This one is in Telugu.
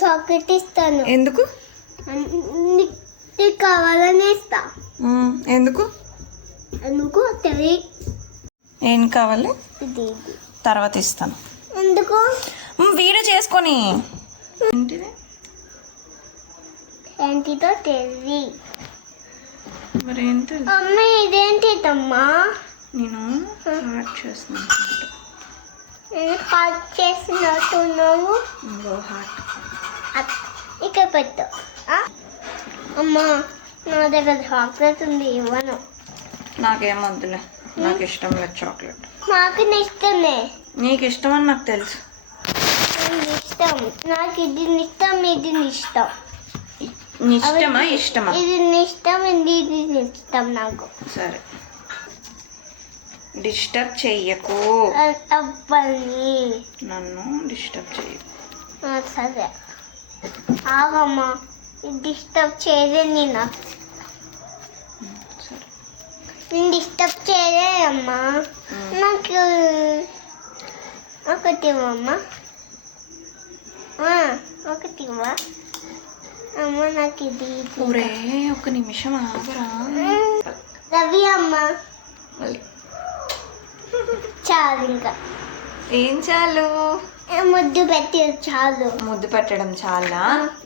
చాక్లెట్ ఇస్తాను. ఎందుకు? నీకు కావాలని ఇస్తా. ఎందుకు? ఎందుకు తెలియ. ఏం కావాలి? ఇది తర్వాత ఇస్తాను. ఎందుకు? వీడియో చేసుకొని. ఏంటిది? ఏంటిదో తెలియ. మరి ఏంటి? అమ్మ ఇదేంటిదమ్మా? నేను హార్ట్ చేస్తున్నాను. నేను హార్ట్ చేసినట్టున్నావు. హార్ట్ ఇక్కడ పెట్టు. అమ్మా నా దగ్గర చాక్లెట్ ఉంది, ఇవ్వను. నాకేం వద్దులే, నాకు ఇష్టం లేదు చాక్లెట్. నాకు ఇష్టమే. నీకు ఇష్టం అని నాకు తెలుసు. ఇష్టం నాకు. ఇది ఇష్టం, ఇది ఇష్టం. నీ ఇష్టమా? ఇష్టమా? ఇది ఇష్టం, ఇది ఇష్టం నాకు. సరే, డిస్టర్బ్ చెయ్యకు. అవ్వని నన్ను డిస్టర్బ్ చెయ్యకు. సరే ఆగమ్మా. ఇది డిస్టర్బ్ చేయలే నేను. సరే, నేను డిస్టర్బ్ చేయలే అమ్మా. నాకు ఒకటి ఇవ్వమ్మా. ఒకటి ఇవ్వ అమ్మ. నాకు ఇది ఊరే, ఒక నిమిషం ఆగరా. రవి అమ్మ. చాలు ఇంకా. ఏం చాలు? ముద్దు పెట్టి చాలు. ముద్దు పెట్టడం చాలా.